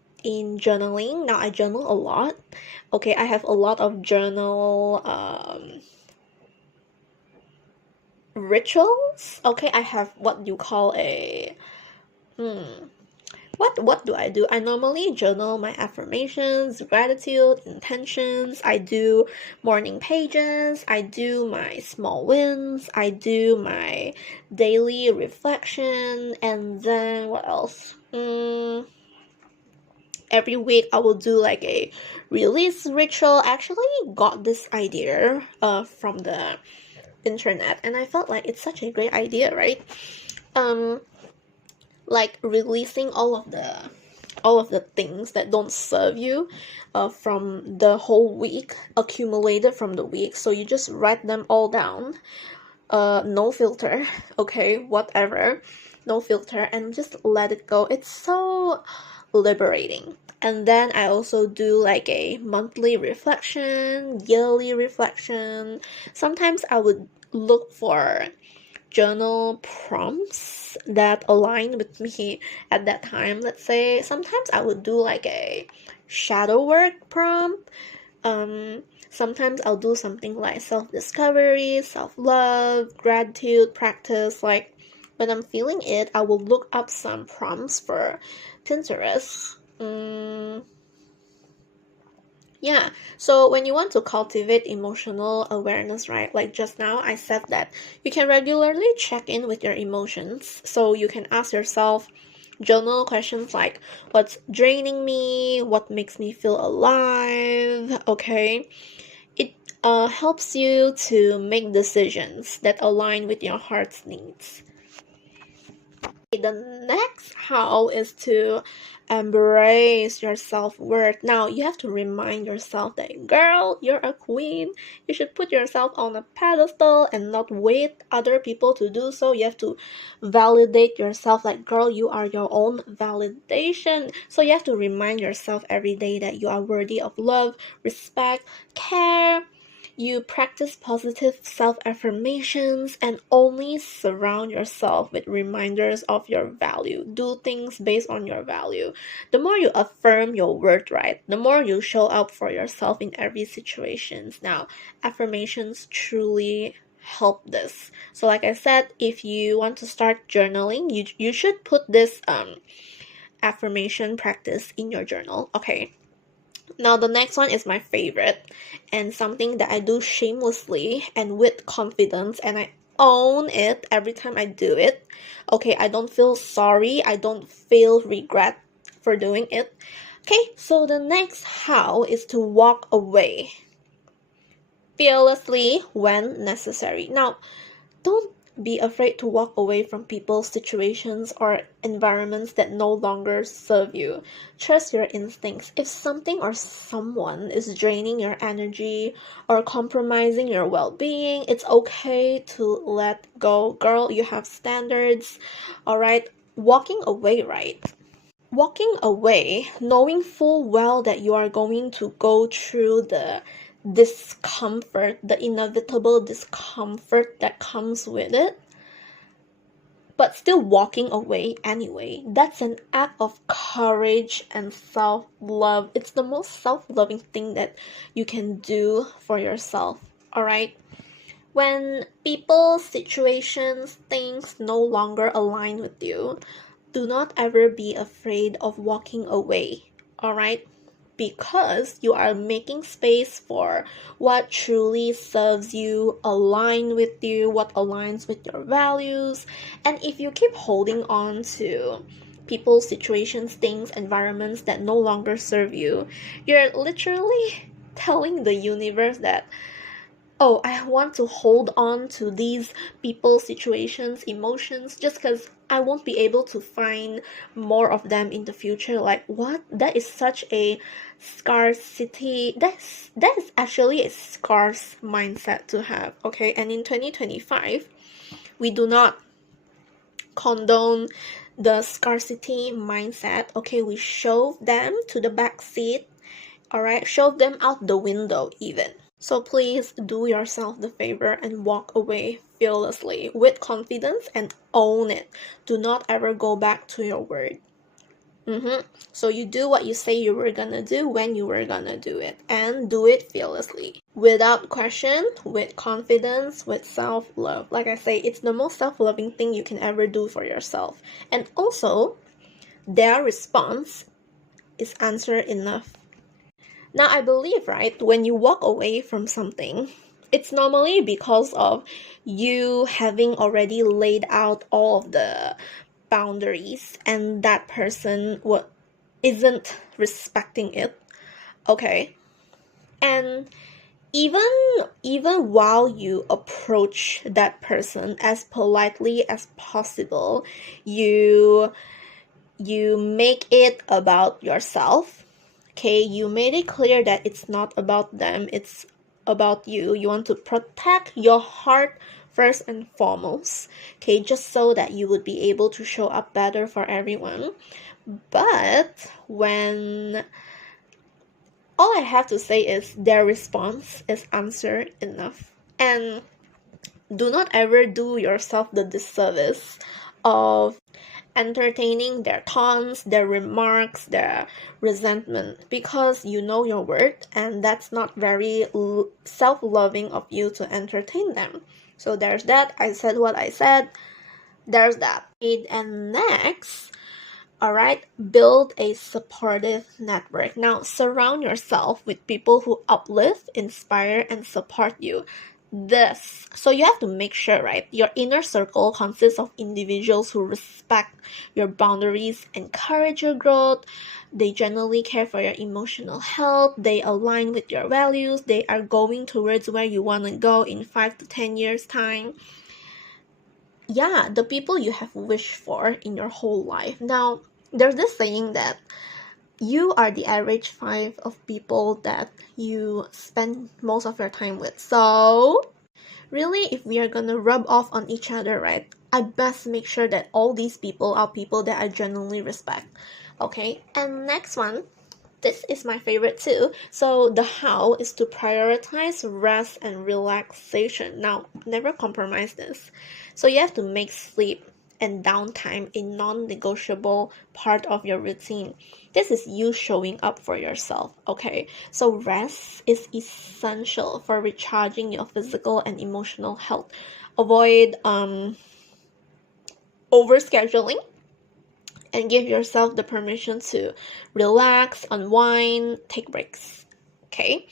journaling. Now, I journal a lot. Okay, I have a lot of journal rituals. Okay, I have what you call a what do I do? I normally journal my affirmations, gratitude, intentions. I do morning pages. I do my small wins. I do my daily reflection. And then what else? Every week I will do like a release ritual. I actually got this idea from the internet, and I felt like it's such a great idea, right? Like releasing all of the things that don't serve you from the whole week, accumulated from the week. So you just write them all down, no filter, okay, whatever, no filter, and just let it go. It's so liberating. And then I also do like a monthly reflection, yearly reflection. Sometimes I would look for journal prompts that align with me at that time. Let's say sometimes I would do like a shadow work prompt. Sometimes I'll do something like self-discovery, self-love, gratitude practice. Like when I'm feeling it, I will look up some prompts for Pinterest. Yeah, so when you want to cultivate emotional awareness, right? Like just now, I said that you can regularly check in with your emotions. So you can ask yourself journal questions like, what's draining me? What makes me feel alive? Okay. It helps you to make decisions that align with your heart's needs. The next how is to embrace your self-worth. Now you have to remind yourself that, girl, you're a queen. You should put yourself on a pedestal and not wait other people to do so. You have to validate yourself, like, girl, you are your own validation. So you have to remind yourself every day that you are worthy of love, respect, care. You practice positive self-affirmations and only surround yourself with reminders of your value. Do things based on your value. The more you affirm your worth, right, the more you show up for yourself in every situation. Now, affirmations truly help this. So like I said, if you want to start journaling, you should put this affirmation practice in your journal. Okay. Now, the next one is my favorite and something that I do shamelessly and with confidence, and I own it every time I do it. Okay, I don't feel sorry, I don't feel regret for doing it. Okay, so the next how is to walk away fearlessly when necessary. Now, don't be afraid to walk away from people, situations, or environments that no longer serve you. Trust your instincts. If something or someone is draining your energy or compromising your well-being, it's okay to let go. Girl, you have standards. Alright? Walking away, right? Walking away, knowing full well that you are going to go through the discomfort, the inevitable discomfort that comes with it, but still walking away anyway. That's an act of courage and self-love. It's the most self-loving thing that you can do for yourself, alright? When people, situations, things no longer align with you, do not ever be afraid of walking away, alright? Because you are making space for what truly serves you, align with you, what aligns with your values. And if you keep holding on to people, situations, things, environments that no longer serve you, you're literally telling the universe that, oh, I want to hold on to these people, situations, emotions just because I won't be able to find more of them in the future. Like, what? That is such a scarcity. That is actually a scarce mindset to have, okay? And in 2025, we do not condone the scarcity mindset. Okay, we shove them to the back seat. All right, shove them out the window even. So please do yourself the favor and walk away fearlessly with confidence and own it. Do not ever go back to your word. So you do what you say you were gonna do when you were gonna do it, and do it fearlessly, without question, with confidence, with self-love. Like I say, it's the most self-loving thing you can ever do for yourself. And also, their response is answer enough. Now, I believe, right, when you walk away from something, it's normally because of you having already laid out all of the boundaries and that person isn't respecting it. Okay. And even while you approach that person as politely as possible, you make it about yourself. Okay, you made it clear that it's not about them, it's about you. You want to protect your heart first and foremost. Okay, just so that you would be able to show up better for everyone. But when all I have to say is their response is answer enough. And do not ever do yourself the disservice of entertaining their taunts, their remarks, their resentment, because you know your worth, and that's not very self-loving of you to entertain them. So there's that. I said what I said. There's that. And next, all right, build a supportive network. Now, surround yourself with people who uplift, inspire, and support you. So you have to make sure, right, your inner circle consists of individuals who respect your boundaries, encourage your growth, they genuinely care for your emotional health, they align with your values, they are going towards where you want to go in 5 to 10 years time. Yeah, the people you have wished for in your whole life. Now, there's this saying that you are the average 5 of people that you spend most of your time with. So, really, if we are gonna rub off on each other, right, I best make sure that all these people are people that I genuinely respect. Okay, and next one, this is my favorite too. So the how is to prioritize rest and relaxation. Now, never compromise this. So you have to make sleep and downtime a non-negotiable part of your routine. This is you showing up for yourself, okay? So rest is essential for recharging your physical and emotional health. Avoid overscheduling and give yourself the permission to relax, unwind, take breaks. Okay?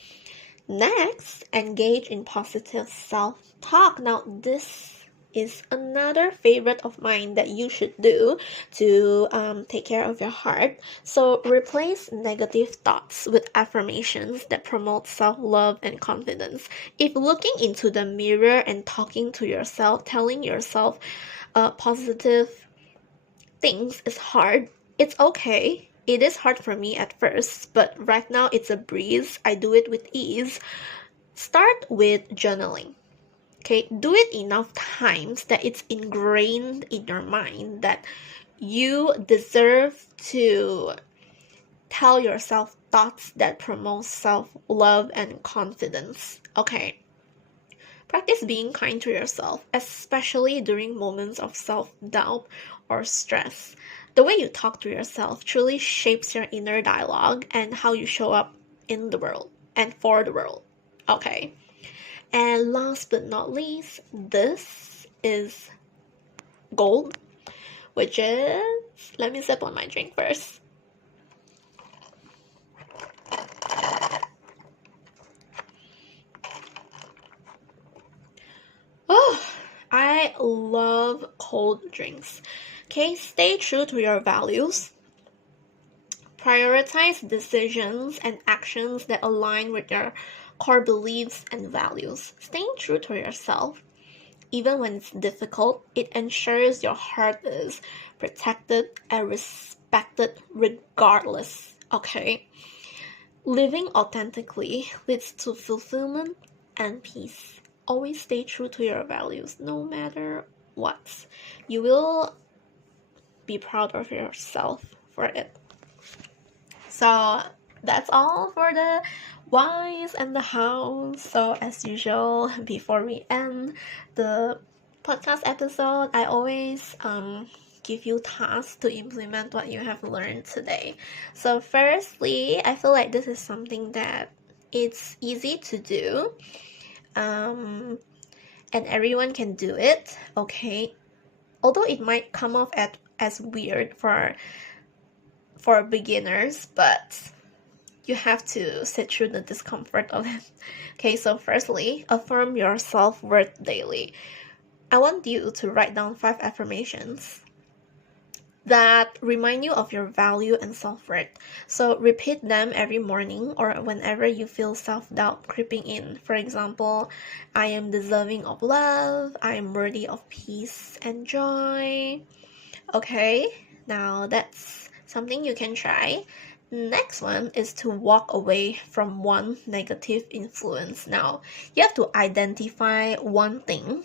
Next, engage in positive self-talk. Now, this is another favorite of mine that you should do to take care of your heart. So replace negative thoughts with affirmations that promote self-love and confidence. If looking into the mirror and talking to yourself, telling yourself positive things is hard, it's okay. It is hard for me at first, but right now it's a breeze. I do it with ease. Start with journaling. Okay, do it enough times that it's ingrained in your mind that you deserve to tell yourself thoughts that promote self-love and confidence. Okay. Practice being kind to yourself, especially during moments of self-doubt or stress. The way you talk to yourself truly shapes your inner dialogue and how you show up in the world and for the world. Okay. And last but not least, this is gold, which is, let me sip on my drink first. Oh, I love cold drinks. Okay, stay true to your values. Prioritize decisions and actions that align with your core beliefs and values. Staying true to yourself, even when it's difficult, it ensures your heart is protected and respected regardless. Okay? Living authentically leads to fulfillment and peace. Always stay true to your values, no matter what. You will be proud of yourself for it. So that's all for the whys and the hows. So as usual, before we end the podcast episode, I always give you tasks to implement what you have learned today. So firstly, I feel like this is something that it's easy to do, and everyone can do it, okay? Although it might come off as weird for beginners, but you have to sit through the discomfort of it. Okay, so firstly, affirm your self-worth daily. I want you to write down 5 affirmations that remind you of your value and self-worth. So repeat them every morning or whenever you feel self-doubt creeping in. For example, I am deserving of love, I am worthy of peace and joy. Okay, now that's something you can try. Next one is to walk away from one negative influence. Now, you have to identify one thing.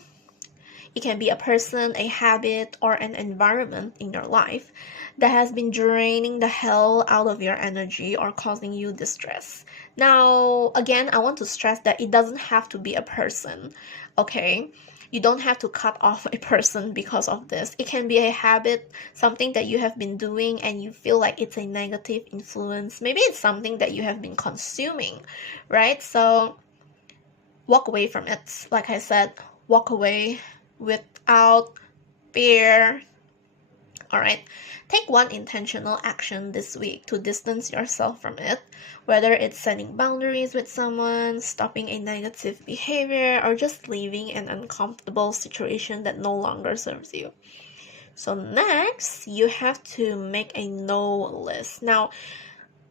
It can be a person, a habit, or an environment in your life that has been draining the hell out of your energy or causing you distress. Now, again, I want to stress that it doesn't have to be a person, okay? You don't have to cut off a person because of this. It can be a habit, something that you have been doing and you feel like it's a negative influence. Maybe it's something that you have been consuming, right? So walk away from it. Like I said, walk away without fear. Alright, take one intentional action this week to distance yourself from it, whether it's setting boundaries with someone, stopping a negative behavior, or just leaving an uncomfortable situation that no longer serves you. So next, you have to make a no list. Now,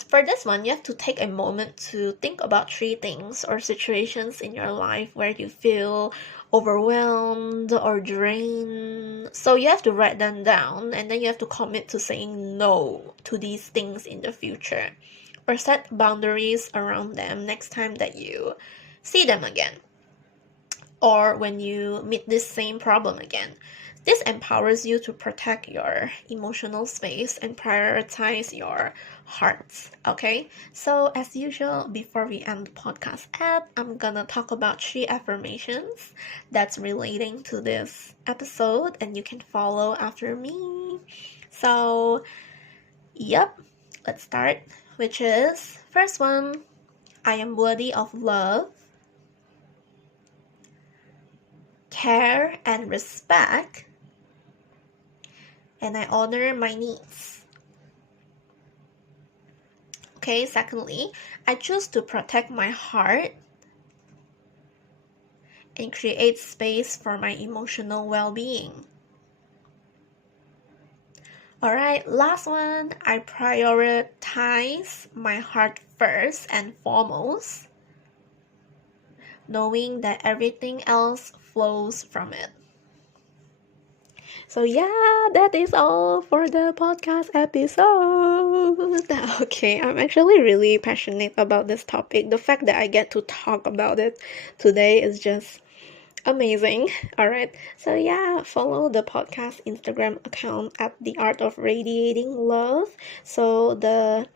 for this one, you have to take a moment to think about 3 things or situations in your life where you feel overwhelmed or drained. So you have to write them down and then you have to commit to saying no to these things in the future or set boundaries around them next time that you see them again or when you meet this same problem again. This empowers you to protect your emotional space and prioritize your heart, okay? So as usual, before we end the podcast app, I'm gonna talk about 3 affirmations that's relating to this episode and you can follow after me. So, yep, let's start, which is, first one, I am worthy of love, care, and respect, and I honor my needs. Okay, secondly, I choose to protect my heart and create space for my emotional well-being. Alright, last one, I prioritize my heart first and foremost, knowing that everything else flows from it. So yeah, that is all for the podcast episode. Okay, I'm actually really passionate about this topic. The fact that I get to talk about it today is just amazing. Alright, so yeah, follow the podcast Instagram account at the Art of Radiating Love. So the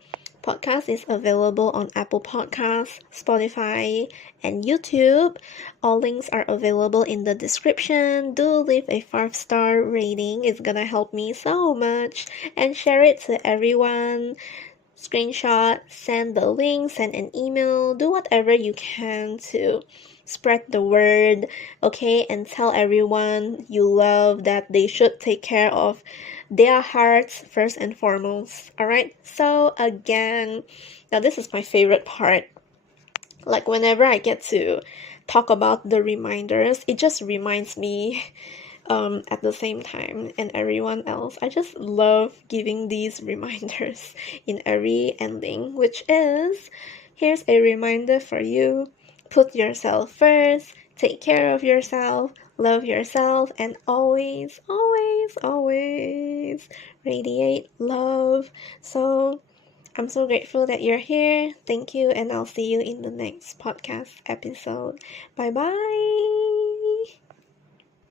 podcast is available on Apple Podcasts, Spotify, and YouTube. All links are available in the description. Do leave a 5-star rating. It's gonna help me so much. And share it to everyone. Screenshot, send the link, send an email. Do whatever you can to spread the word, okay? And tell everyone you love that they should take care of their hearts first and foremost. Alright, so again, now this is my favorite part. Like whenever I get to talk about the reminders, it just reminds me at the same time and everyone else. I just love giving these reminders in every ending, which is, here's a reminder for you. Put yourself first, take care of yourself, love yourself, and always, always, always radiate love. So I'm so grateful that you're here. Thank you, and I'll see you in the next podcast episode. Bye bye.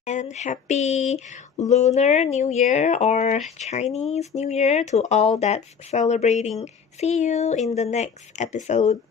And happy Lunar New Year or Chinese New Year to all that's celebrating. See you in the next episode.